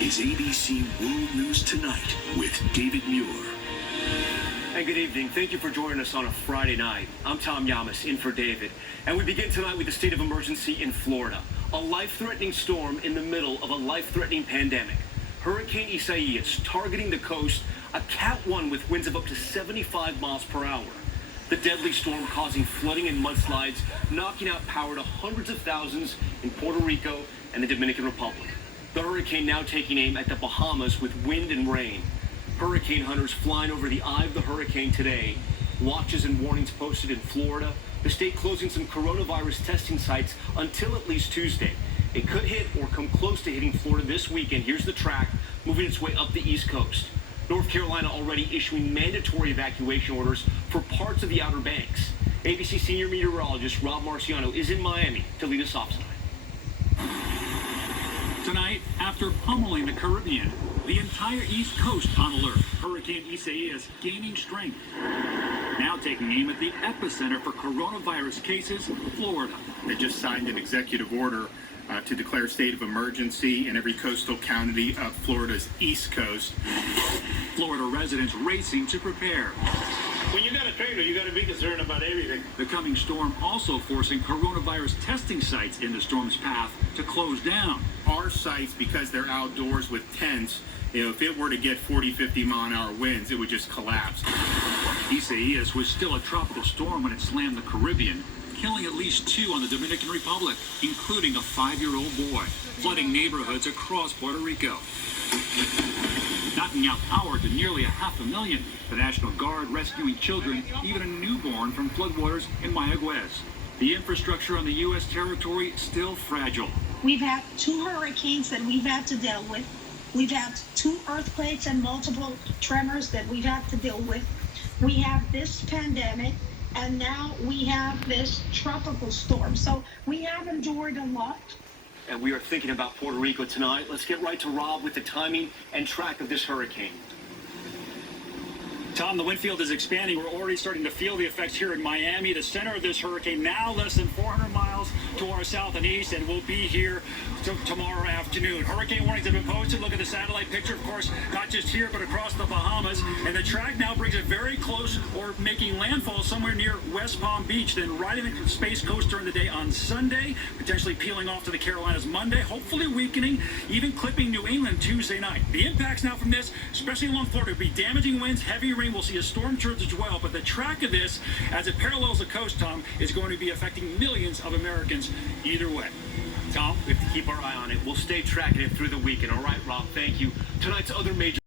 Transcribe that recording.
is ABC World News Tonight with David Muir. And good evening. Thank you for joining us on a Friday night. I'm Tom Yamas, in for David. And we begin tonight with the state of emergency in Florida. A life-threatening storm in the middle of a life-threatening pandemic. Hurricane Isaias targeting the coast, a Cat 1 with winds of up to 75 miles per hour. The deadly storm causing flooding and mudslides, knocking out power to hundreds of thousands in Puerto Rico and the Dominican Republic. The hurricane now taking aim at the Bahamas with wind and rain. Hurricane hunters flying over the eye of the hurricane today. Watches and warnings posted in Florida. The state closing some coronavirus testing sites until at least Tuesday. It could hit or come close to hitting Florida this weekend. Here's the track, moving its way up the East Coast. North Carolina already issuing mandatory evacuation orders for parts of the Outer Banks. ABC senior meteorologist Rob Marciano is in Miami to lead us off tonight. Tonight, after pummeling the Caribbean, the entire East Coast on alert. Hurricane Isaias gaining strength. Now taking aim at the epicenter for coronavirus cases, Florida. They just signed an executive order to declare a state of emergency in every coastal county of Florida's East Coast. Florida residents racing to prepare. When you got a trailer, you got to be concerned about everything. The coming storm also forcing coronavirus testing sites in the storm's path to close down. Our sites, because they're outdoors with tents, if it were to get 40, 50 mile an hour winds, it would just collapse. Isaias was still a tropical storm when it slammed the Caribbean, killing at least 2 on the Dominican Republic, including a 5-year-old boy, flooding neighborhoods across Puerto Rico. Knocking out power to nearly 500,000. The National Guard rescuing children, even a newborn, from floodwaters in Mayagüez. The infrastructure on the U.S. territory still fragile. We've had 2 hurricanes that we've had to deal with. We've had 2 earthquakes and multiple tremors that we've had to deal with. We have this pandemic, and now we have this tropical storm. So we have endured a lot. And we are thinking about Puerto Rico tonight. Let's get right to Rob with the timing and track of this hurricane. Tom, the wind field is expanding. We're already starting to feel the effects here in Miami. The center of this hurricane now less than 400 miles to our south and east, and will be here tomorrow afternoon. Hurricane warnings have been posted. Look at the satellite picture, of course, not just here, but across the Bahamas. And the track now brings it very close, or making landfall somewhere near West Palm Beach, then riding the Space Coast during the day on Sunday, potentially peeling off to the Carolinas Monday, hopefully weakening, even clipping New England Tuesday night. The impacts now from this, especially along Florida, will be damaging winds, heavy rain. We'll see a storm surge as well, but the track of this, as it parallels the coast, Tom, is going to be affecting millions of Americans either way. Tom, we have to keep our eye on it. We'll stay tracking it through the weekend. All right, Rob, thank you. Tonight's other major